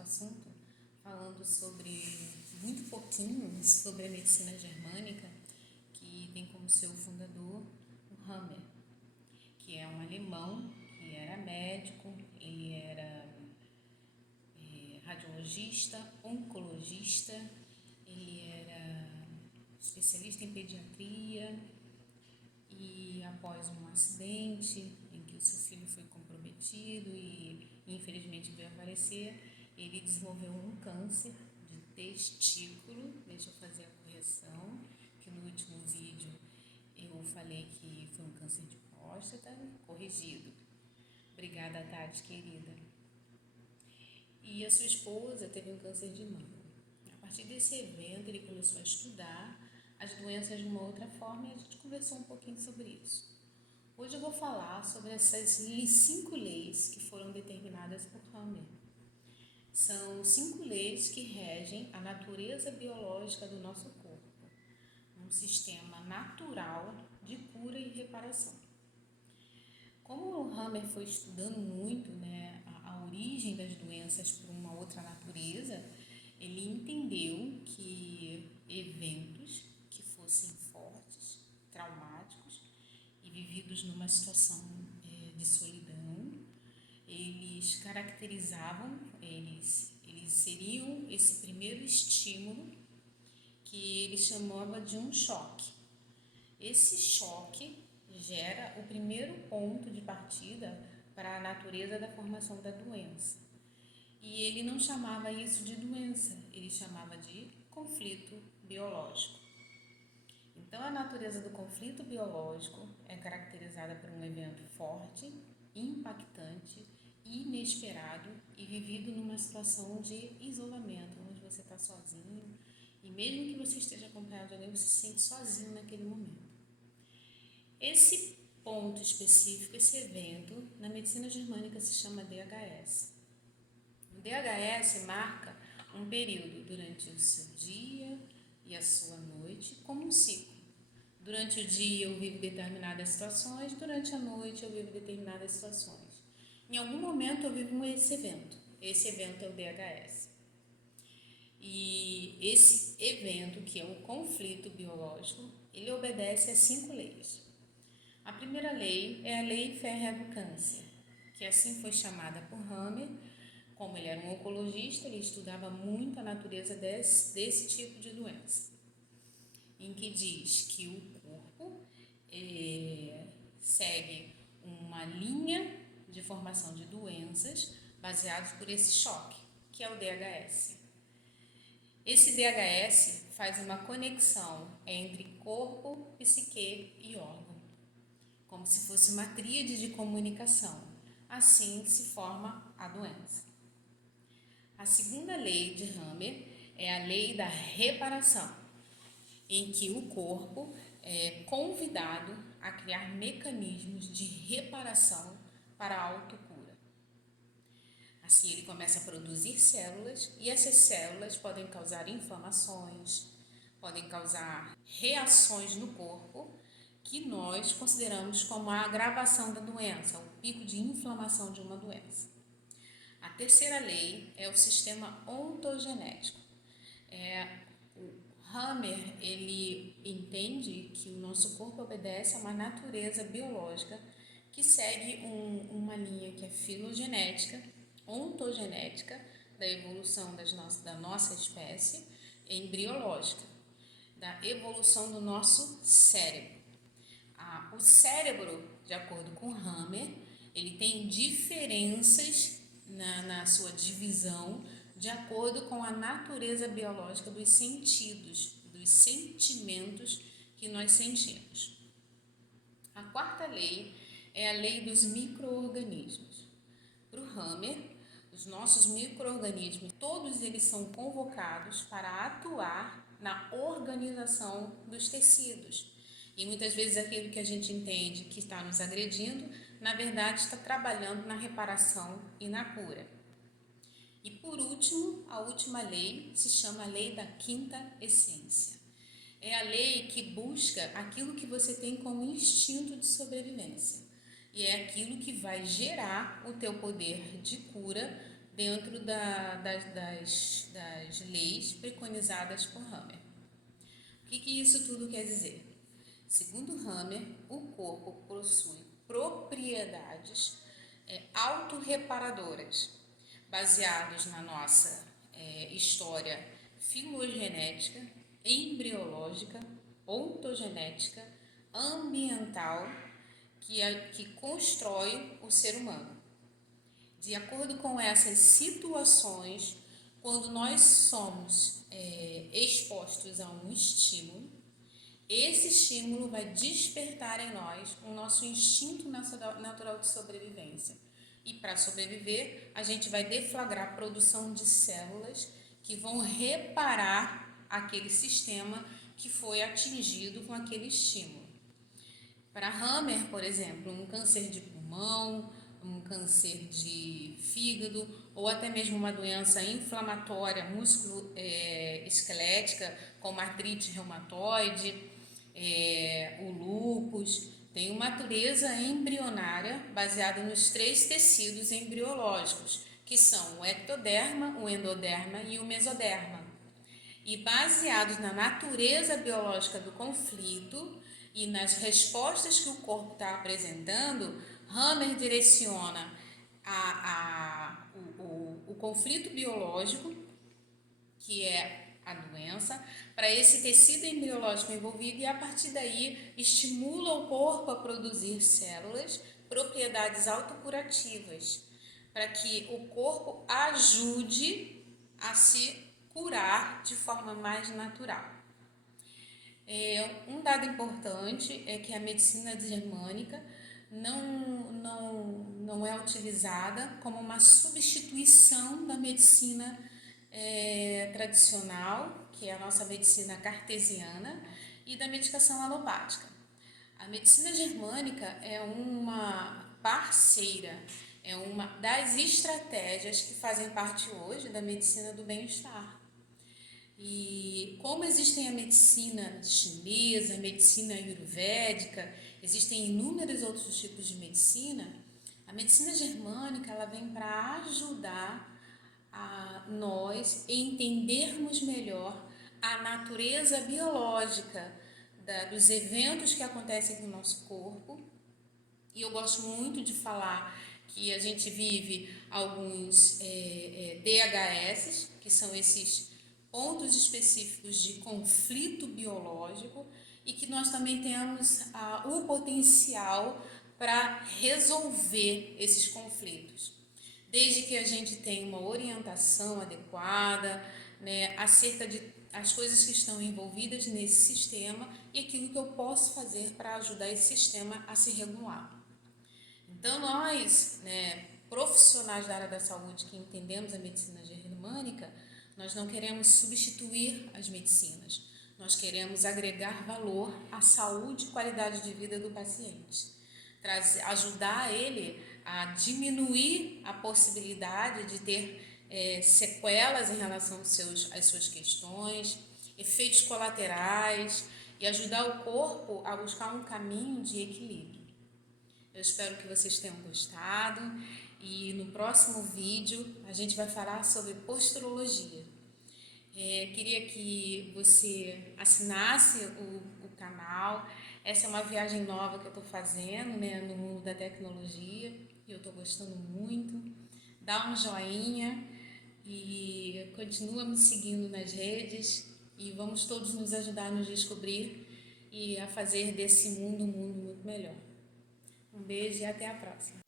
nosso assunto, falando sobre, muito pouquinho, sobre a medicina germânica, que tem como seu fundador o Hammer, que é um alemão, que era médico, ele era radiologista, oncologista, ele era especialista em pediatria e após um acidente em que o seu filho foi comprometido e infelizmente veio a falecer, ele desenvolveu um câncer de testículo. Deixa eu fazer a correção, que no último vídeo eu falei que foi um câncer de próstata, corrigido. Obrigada, Tati, querida. E a sua esposa teve um câncer de mama. A partir desse evento, ele começou a estudar as doenças de uma outra forma e a gente conversou um pouquinho sobre isso. Hoje eu vou falar sobre essas 5 leis que foram determinadas por Hammer. São 5 leis que regem a natureza biológica do nosso corpo, um sistema natural de cura e reparação. Como o Hammer foi estudando muito, a origem das doenças por uma outra natureza, ele entendeu que eventos que fossem fortes, traumáticos e vividos numa situação de solidão, eles caracterizavam, eles seriam esse primeiro estímulo que ele chamava de um choque. Esse choque gera o primeiro ponto de partida para a natureza da formação da doença. E ele não chamava isso de doença, ele chamava de conflito biológico. Então, a natureza do conflito biológico é caracterizada por um evento forte, impactante, inesperado e vivido numa situação de isolamento, onde você está sozinho e mesmo que você esteja acompanhado de alguém, você se sente sozinho naquele momento. Esse ponto específico, esse evento, na medicina germânica se chama DHS. O DHS marca um período durante o seu dia e a sua noite como um ciclo. Durante o dia eu vivo determinadas situações, durante a noite eu vivo determinadas situações. Em algum momento eu vivo esse evento é o DHS. E esse evento, que é um conflito biológico, ele obedece a 5 leis. A primeira lei é a lei Ferrer-Câncer, que assim foi chamada por Hammer. Como ele era um oncologista, ele estudava muito a natureza desse tipo de doença, em que diz que o corpo segue uma linha de formação de doenças baseados por esse choque, que é o DHS. Esse DHS faz uma conexão entre corpo, psique e órgão, como se fosse uma tríade de comunicação. Assim se forma a doença. A segunda lei de Hammer é a lei da reparação, em que o corpo é convidado a criar mecanismos de reparação para a autocura. Assim, ele começa a produzir células e essas células podem causar inflamações, podem causar reações no corpo que nós consideramos como a agravação da doença, o pico de inflamação de uma doença. A terceira lei é o sistema ontogenético. O Hammer, ele entende que o nosso corpo obedece a uma natureza biológica que segue uma linha que é filogenética, ontogenética, da evolução da nossa espécie, embriológica, da evolução do nosso cérebro. O cérebro, de acordo com Hammer, ele tem diferenças na sua divisão de acordo com a natureza biológica dos sentidos, dos sentimentos que nós sentimos. A quarta lei é a lei dos micro-organismos. Para o Hammer, os nossos micro-organismos, todos eles são convocados para atuar na organização dos tecidos. E muitas vezes aquilo que a gente entende que está nos agredindo, na verdade está trabalhando na reparação e na cura. E por último, a última lei se chama a lei da quinta essência. É a lei que busca aquilo que você tem como instinto de sobrevivência. E é aquilo que vai gerar o teu poder de cura dentro das leis preconizadas por Hammer. O que isso tudo quer dizer? Segundo Hammer, o corpo possui propriedades autorreparadoras, baseados na nossa história filogenética, embriológica, ontogenética, ambiental, que constrói o ser humano. De acordo com essas situações, quando nós somos expostos a um estímulo, esse estímulo vai despertar em nós o nosso instinto natural de sobrevivência. E para sobreviver, a gente vai deflagrar a produção de células que vão reparar aquele sistema que foi atingido com aquele estímulo. Para Hammer, por exemplo, um câncer de pulmão, um câncer de fígado ou até mesmo uma doença inflamatória músculo-esquelética, como artrite reumatoide, o lúpus, tem uma natureza embrionária baseada nos 3 tecidos embriológicos, que são o ectoderma, o endoderma e o mesoderma. E baseados na natureza biológica do conflito e nas respostas que o corpo está apresentando, Hammer direciona o conflito biológico, que é a doença, para esse tecido embriológico envolvido e a partir daí estimula o corpo a produzir células, propriedades autocurativas, para que o corpo ajude a se curar de forma mais natural. Um dado importante é que a medicina germânica não é utilizada como uma substituição da medicina tradicional, que é a nossa medicina cartesiana, e da medicação alopática. A medicina germânica é uma parceira, é uma das estratégias que fazem parte hoje da medicina do bem-estar. E como existem a medicina chinesa, a medicina ayurvédica, existem inúmeros outros tipos de medicina, a medicina germânica ela vem para ajudar a nós entendermos melhor a natureza biológica dos eventos que acontecem no nosso corpo. E eu gosto muito de falar que a gente vive alguns DHS, que são esses pontos específicos de conflito biológico, e que nós também temos o potencial para resolver esses conflitos. Desde que a gente tenha uma orientação adequada, né, acerca de as coisas que estão envolvidas nesse sistema e aquilo que eu posso fazer para ajudar esse sistema a se regular. Então, nós, profissionais da área da saúde que entendemos a medicina germânica, nós não queremos substituir as medicinas, nós queremos agregar valor à saúde e qualidade de vida do paciente, ajudar ele a diminuir a possibilidade de ter sequelas em relação às suas questões, efeitos colaterais e ajudar o corpo a buscar um caminho de equilíbrio. Eu espero que vocês tenham gostado e no próximo vídeo a gente vai falar sobre posturologia. Queria que você assinasse o canal. Essa é uma viagem nova que eu estou fazendo, no mundo da tecnologia e eu estou gostando muito. Dá um joinha e continua me seguindo nas redes e vamos todos nos ajudar a nos descobrir e a fazer desse mundo um mundo muito melhor. Um beijo e até a próxima.